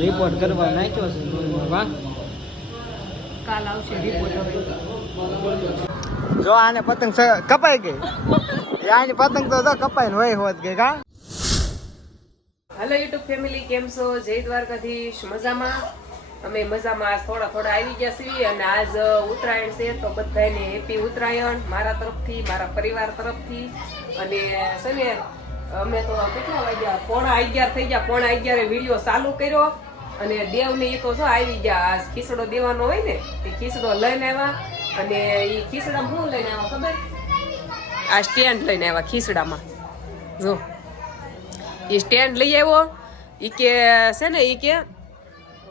Report કરવા નાખ્યો છે. કાલ આવશે રિપોર્ટ જો આને પતંગ કપાઈ ગઈ. આની પતંગ તો જો કપાઈને વહી હોત ગઈ કા? હેલો યુટ્યુબ ફેમિલી કેમ છો? જય દ્વારકાધીશ. મજામાં? અમે મજામાં. આજ થોડા થોડા આવી ગયા છીએ અને આજ ઉત્તરાયણ છે તો બધાને હેપી ઉત્તરાયણ મારા તરફથી મારા પરિવાર તરફથી. અને છે ને અમે તો કેટલા વાગ્યા? પોણા અગિયાર થઈ ગયા. પોણા અગિયારે વીડિયો ચાલુ કર્યો. અને દેવને એ તો જો આવી ગયા, આ ખીસડો દેવાનો હોય ને, એ ખીસડો લઈને આવ્યા અને એ ખીસડામાં શું લઈને આવ્યા ખબર? આ સ્ટેન્ડ લઈને આવ્યા ખીસડામાં. જો એ સ્ટેન્ડ લઈ આવ્યો એ કે છે ને એ કે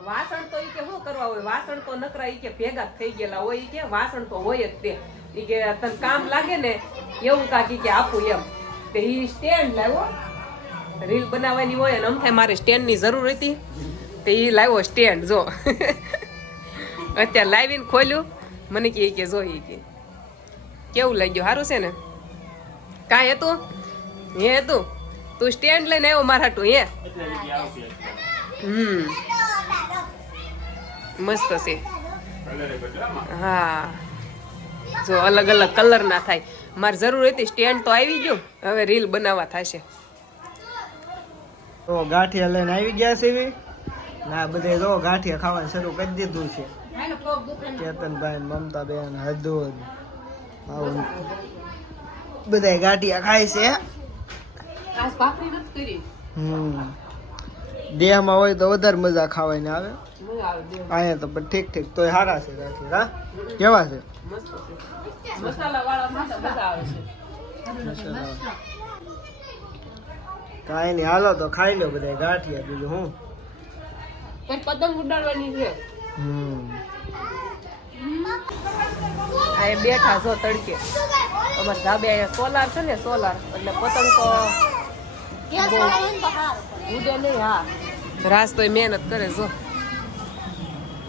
વાસણ તો એ કે શું કરવા હોય? વાસણ તો નકરા ઈ કે ભેગા થઈ ગયેલા હોય એ કે વાસણ તો હોય જ તે. ઈ કે તને કામ લાગે ને, એવું કાંક કે આપું એમ. તે એ સ્ટેન્ડ લાવ્યો. રીલ બનાવવાની હોય અને અમથાય મારે સ્ટેન્ડની જરૂર હતી. તે એ લાવ્યો સ્ટેન્ડ જો. અત્યારે લાવીને ખોલ્યું. મને કે એ કે જો એ કે. કેવું લાગ્યું? સારું છે ને? કાંઈ હતું? હે હતું? તું સ્ટેન્ડ લઈને આવ્યો મારા તું હે? હમ. મસ્ત છે. હા. જો અલગ અલગ કલર ના થાય. મારે જરૂર હતી સ્ટેન્ડ તો આવી ગયું. હવે રીલ બનાવવા થશે. તો ગાંઠિયા લઈને આવી ગયા છે ના બધે જો ગાંઠિયા ખાવાનું શરૂ કરી દીધું છે. કેતનભાઈ મમતાબેન હદુદ આવું. બધા ગાંઠિયા ખાય છે. હમ. દેહમાં હોય તો વધારે મજા ખાવાની આવે. આવે અહીંયા તો પણ ઠીક ઠીક તોય સારા છે ગાંઠિયા હા? કેવા છે? કાંઈ નહીં હાલો તો ખાઈ લો બધા ગાંઠિયા બીજું હું. પતંગ ઉડાડવાની છે. હમ આ એ બેઠા છો તડકે. અમારા ધાબે અહીંયા સોલાર છે ને સોલાર. એટલે પતંગ તો ઉડે નહીં હા. રાસ તો મહેનત કરે જો.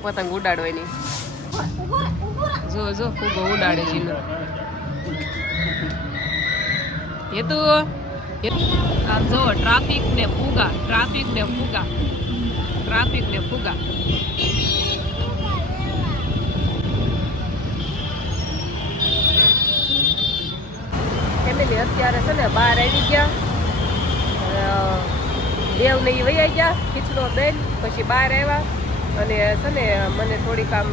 પતંગ ઉડાડવાની. જો જો ખૂબ ઉડાડે છે એનો. એ તો આમ જો ટ્રાફિક ને ફૂગા ટ્રાફિક ને ફુગા. ટ્રાફિક ને ફુગા ફેમિલી અત્યારે છે ને બહાર આવી ગયા. દેવ ને વૈયા ગયા, ખીચડો દઈને પછી બહાર આવ્યા. અને છે મને થોડીક આમ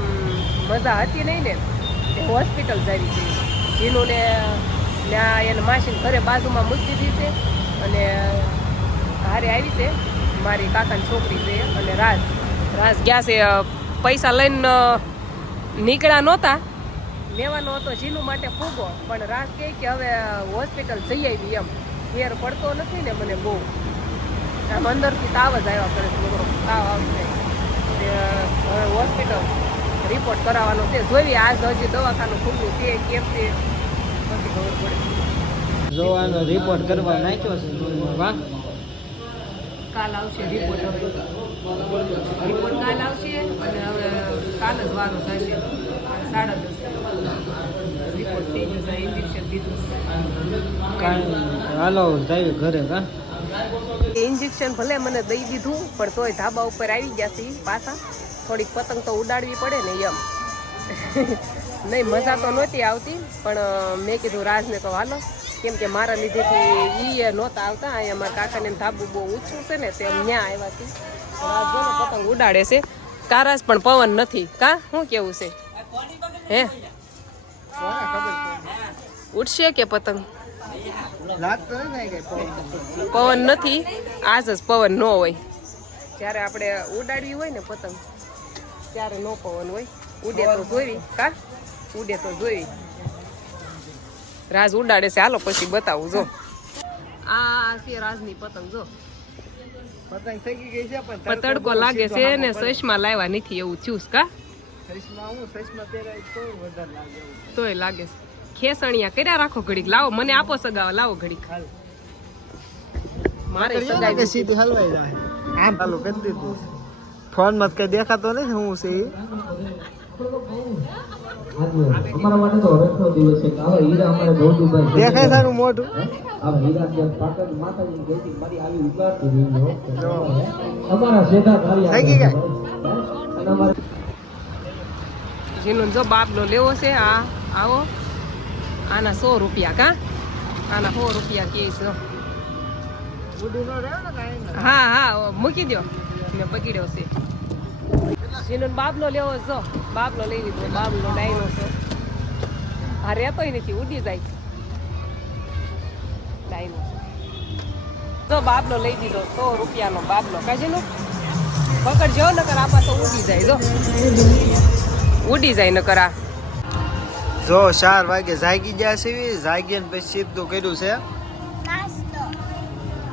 મજા હતી નહીં ને તે હોસ્પિટલ જાવી છે જીનું ને ત્યાં એને માસીને ઘરે બાજુમાં મૂકી દીધી છે. અને હારે આવી છે, મારી કાકાની છોકરી છે. રાજ રાજ ગયા છે પૈસા લઈને નીકળ્યા નહોતા? લેવાનો હતો જીનું માટે ફૂગો પણ રાસ કહે કે હવે હોસ્પિટલ જઈ આવી એમ. ફેર પડતો નથી ને મને બહુ. આમ અંદરથી તાવ જ આવ્યા કરે છે બધો. તાવ આવતો હવે હોસ્પિટલ રિપોર્ટ કરાવવાનો છે. જોઈએ આજ હજી દવાખાનું ખુલ્લું છે કેમ છે? પછી ખબર પડે. જોવાનો રિપોર્ટ કરવા નાખ્યો છે વાહ. કાલ આવશે રિપોર્ટ રિપોર્ટ કાલ આવશે અને હવે કાલ જ વારો થશે. સાડા દસ રિપોર્ટ થઈ જશે ઇન્જેક્શન દીધું હાલો જાય ઘરે કા ઇન્જેક્શન ભલે મને દઈ દીધું પણ તોય ધાબા ઉપર આવી ગયા છે પાછા. થોડીક પતંગ તો ઉડાડવી પડે ને એમ. નહીં મજા તો નહોતી આવતી પણ મેં કીધું રાજને તો હાલો. કેમ કે મારા લીધેથી ઈ એ નહોતા આવતા. અહીંયા મારા કાકાને ધાબુ બહુ ઊંચું છે ને તેમ ન્યા આવ્યા ને પતંગ ઉડાડે છે. કારાસ પણ પવન નથી. કા? શું કેવું છે? હે? ઉડશે કે પતંગ? પવન. નથી. આજ જ પવન ન હોય. જ્યારે આપણે ઉડાડવી હોય ને પતંગ, ત્યારે નો પવન હોય. ઉડે તો જોઈ. કા? ઉડે તો જોઈ. રાજ ઉડાડે છે. હાલો પછી બતાવું, જો. આ છે રાજની પતંગ, જો. પતંગ થઈ ગઈ છે પણ તડકો લાગે છે ને સસમાં લાવ્યા નથી એવું થયું કા? સસમા હું સસમા પહેરાય તો વધારે લાગે તોય લાગે છે. ખેસણિયા કર્યા રાખો ઘડીક. લાવો મને આપો સગાવા. લાવો ઘડીક. હાલ. મારે કે સગાવી સીધી હલવાઈ જાય? આમ. ચાલુ કરી દીધું. ફોન મત કઈ દેખાતો નથી હું છે ઈ અમારા માટે તો હરખનો દિવસ છે. કે હીરા અમારે ગૌતુભાઈ દેખાય તારું મોઢું. હે? હીરા ત્યાં પાટણ માતાજીની ગૌતી મારી આવી ઉગાડતી નહીં અમારા શેઠા કાર્ય થઈ ગઈ કાંઈ? અને અમારે જેનો જો બાપનો લેવો છે આ આવો. આના સો રૂપિયા કા? આના સો રૂપિયા કે છે. હા હા મૂકી દો મેં પકડ્યો છે. જેનો બાબલો લેવો જો બાબલો લઈ લીધો. બાબલો ડાયનો છે. આ રહેતોય નથી ઉડી જાય ડાયનો જો બાબલો લઈ દીધો સો રૂપિયાનો બાબલો. કાજીનો પકડજો નકર આપા તો ઉડી જાય. જો ઉડી જાય નકર આ. જો ચાર વાગે જાગી ગયા છે જાગીને પછી સીધું કર્યું છે.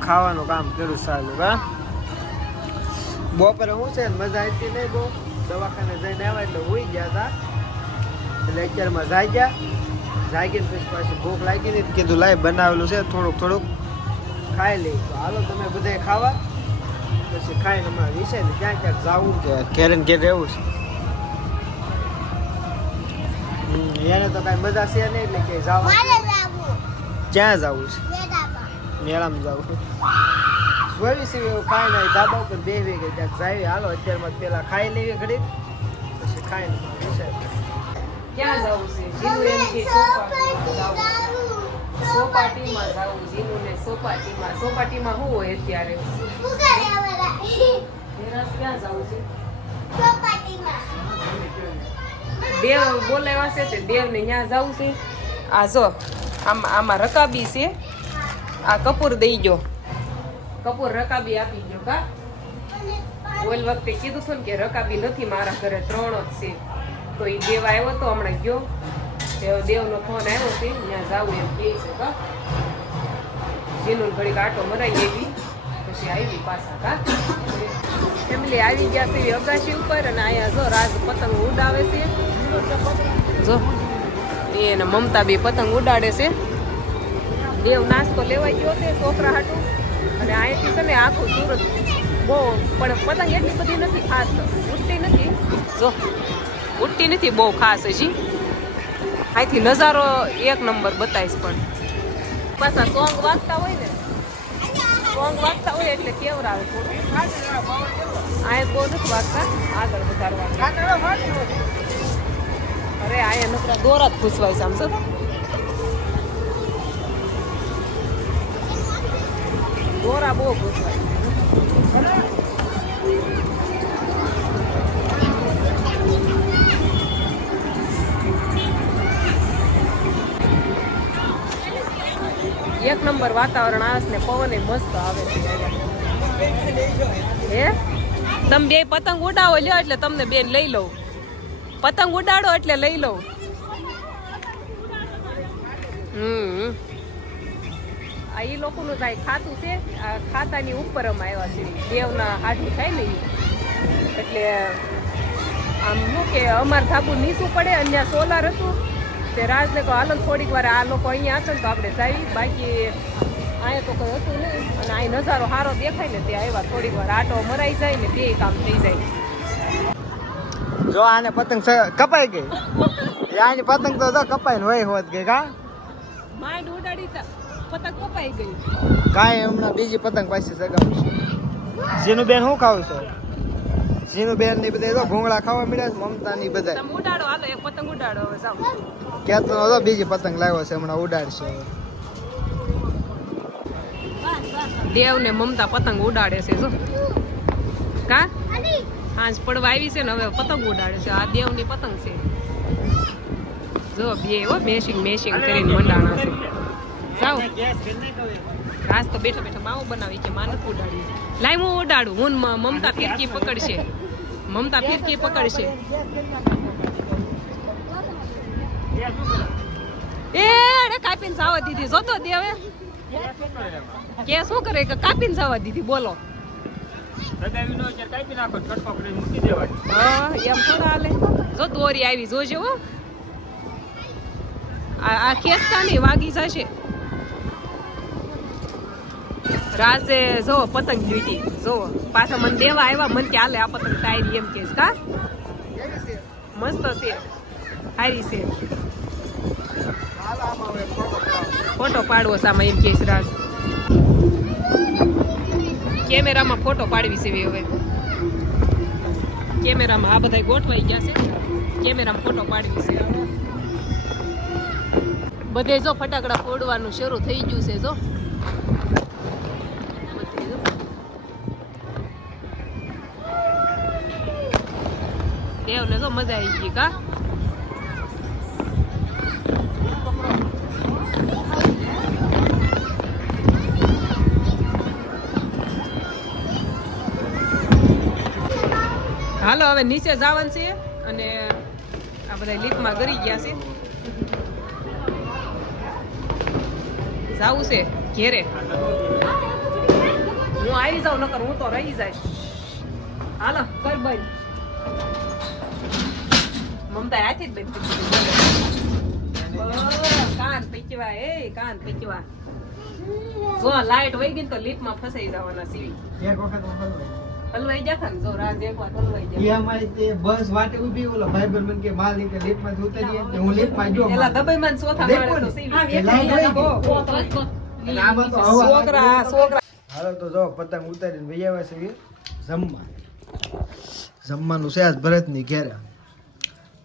ખાવાનું કામ કર્યું સારું હા? બપોરે શું છે ને મજા આવી નહીં બહુ. દવાખાને જઈને આવ્યા એટલે હોઈ ગયા હતા એટલે અત્યારમાં ગયા. જાગીને પછી પાછી ભૂખ લાગી નહીં કીધું લાઈ બનાવેલું છે થોડુંક થોડુંક. ખાઈ લઈ. તો હાલો તમે બધાય ખાવા. પછી ખાઈને અમારા વિશે ને ક્યાં ક્યાંક જવું કે ઘેરે ઘેર રહેવું છે. એને તો કાંઈ મજા છે નહીં એટલે કે જવા. ક્યાં જવું છે. મેળામાં જવું. જોઈ છે એવું કાંઈ નહીં. ધાબા ઉપર બેસી ગઈ. ત્યાં જાય હાલો અત્યારમાં પેલા ખાઈ લેવી ઘડી પછી ખાઈને ને ક્યાં જવું છે? જીનું એમ કે સોપાટીમાં જાવું. સોપાટીમાં જવું. જીનું ને સોપાટીમાં. સોપાટીમાં શું હોય અત્યારે? ક્યાં જવું છે? દેવ બોલાવ્યા છે તે દેવ ને ત્યાં જવું છે? આ જો આમાં આમાં રકાબી છે. આ કપૂર દઈ ગયો. કપૂર રકાબી આપી ગયો કા? ઓલ વખતે કીધું હતું ને કે રકાબી નથી મારા ઘરે ત્રણ જ છે. તો એ દેવ આવ્યો તો હમણાં ગયો. દેવનો ફોન આવ્યો છે ત્યાં જાવું એમ કહે છે, કા? જીનું ઘડીક આટો મરાઈ એવી પછી આવી પાછા, કા? ફેમિલી આવી ગયા છે અગાશી ઉપર અને અહીંયા જો રાજ પતંગ ઉડાવે છે. જો એને મમતા બે પતંગ ઉડાડે છે. દેવ નાસ્તો લેવાઈ ગયો છે, છોકરા હાટું. અને અહીંથી છે ને આખું સુરત બહુ પણ પતંગ એટલી બધી નથી ખાસ. ઉડતી નથી. જો ઉડતી નથી બહુ ખાસ હજી અહીંથી નજારો એક નંબર બતાવીશ પણ. પાછા સોંગ વાગતા હોય ને સોંગ વાગતા હોય એટલે કેવર આવે થોડું. આ બહુ નથી વાગતા આગળ વધારવા અરે આ નકરા દોરા જ પૂછવાય છે આમ જો દોરા બહુ પૂછવાય એક નંબર વાતાવરણ આવે ને પવન એ મસ્ત આવે છે. હે? તમે બે પતંગ ઉડાવો લ્યો એટલે તમને બેન લઈ લઉં. પતંગ ઉડાડો એટલે લઈ લઉં. હમ. આ ઈ લોકોનું કાંઈ ખાતું છે. આ ખાતાની ઉપર અમે આવ્યા છે. દેવના હાથું થાય ને એટલે આમ શું કે અમારે ધાબુ નીચું પડે અને ત્યાં સોલાર હતું. તે રાજને કહો હાલ થોડીક વાર આ લોકો અહીંયા હતા ને તો આપણે જાવી બાકી અહીંયા તો કંઈ હતું નહીં. અને અહીં નજારો સારો દેખાય ને ત્યાં આવ્યા થોડીક વાર. આટો મરાઈ જાય ને બે કામ થઈ જાય. જો આને પતંગ કપાઈ ગઈ. એ આની પતંગ તો કપાઈ ને હોય હોત ગઈ કા? માઇન્ડ ઉડાડી તા. પતંગ કપાઈ ગઈ. કાંઈ હમણાં બીજી પતંગ પાછી સગાવું જીનું બેન શું ખાવ છો? જીનું બેનની બધા જો ભૂંગળા ખાવા મળ્યા છે મમતા ની બધા ઉડાડો હાલો એક પતંગ ઉડાડો હવે જાવ કેતો તો બીજી પતંગ લાવ્યો છે હમણાં ઉડાડશે. દેવ ને મમતા પતંગ ઉડાડે છે જો. કા? હાંજ પડવા આવી છે ને હવે પતંગ ઉડાડે છે. આ દેવની પતંગ છે. જો બે હો મેશિંગ મેશિંગ કરીને મંડાણા છે. જાઓ. રાસ તો બેઠા બેઠા માવો બનાવી કે માં નથી લાઈ હું ઉડાડું હું મમતા ફિરકી પકડશે. મમતા ફિરકી પકડશે. એ અરે કાપીને જવા દીધી. જોતો દેવે કે શું કરે? કે કાપીને જવા દીધી. બોલો. એમ થોડા હાલે. જો દોરી આવી જોજે હો. આ આ ખેંચતા નહીં વાગી જશે. રાજે જો પતંગ જોઈતી જો, પાછા મને દેવા આવ્યા, મને કે હાલે આ પતંગ તારી એમ કે કા? મસ્ત છે. હારી છે. ફોટો પાડવો સામે એમ કે રાજ. કેમેરામાં ફોટો પાડવી છે હવે. કેમેરામાં આ બધા ગોઠવાઈ ગયા છે. કેમેરામાં ફોટો પાડવી છે બધે જો ફટાકડા ફોડવાનું શરૂ થઈ ગયું છે, જો. મજા આવી ગઈ કા? હાલો, હવે નીચે જવાનું છે અને આ બધા લીફમાં ગરી ગયા છે. જાવું છે ઘેરે. હું આવી જાઉં, નકર હું તો રહી જઈશ. હાલો, કર બંધ. મમતા હાથી જ બંધ કાન પીચવા એ કાન પીચવા જો લાઈટ વહી ગઈ ને તો લીફમાં ફસાઈ જવાના સીવી એક વખત હલવાઈ. હલવાઈ જતા ને જો રાજ એક વાર હલવાઈ એ અમારી તે બસ વાટે ઊભી ઓલો ભાઈબંધ મને કે માલિક કે લિફ્ટમાંથી ઉતરીએ એટલે હું લિફ્ટમાં ગયો પેલા દબાઈમાં ને ચોથા દેખો માળે તો ને. સીવી. એ લાઈટ વહી ગઈ. અને આમાં તો છોકરા છોકરા હાલો તો જો પતંગ ઉતારીને વહી છે જમવા જમવાનું છે આજ ભરતની ઘેરે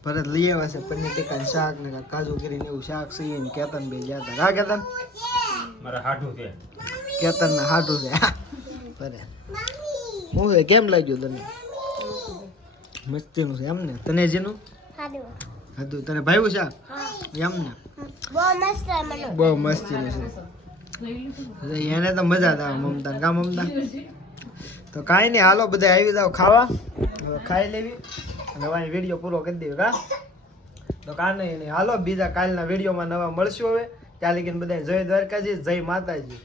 ભરત લઈ આવ્યા છે પનીર ટીકા શાક ને કાજુ કરીને એવું શાક સહી ને કેતન બે ગયા હતા હા કેતન? મારા હાડું છે. કેતન ના હાઠું છે ભરે હું છે કેમ લાગ્યું તને? મસ્તીનું છે એમ ને તને જેનું? હતું તને ભાવ્યું શાક? એમ ને બહુ મસ્તીનું છે. એને તો મજા આવે મમતા. કા મમતા? તો કાંઈ નહીં હાલો બધા આવી જાવ ખાવા. હવે ખાઈ લેવી. અને હવે વીડિયો પૂરો કરી દેવી કા તો કાં નહીં નહીં હાલો, બીજા કાલના વિડીયોમાં નવા મળશું હવે. ત્યાં લગીને બધા જય દ્વારકાજી, જય માતાજી.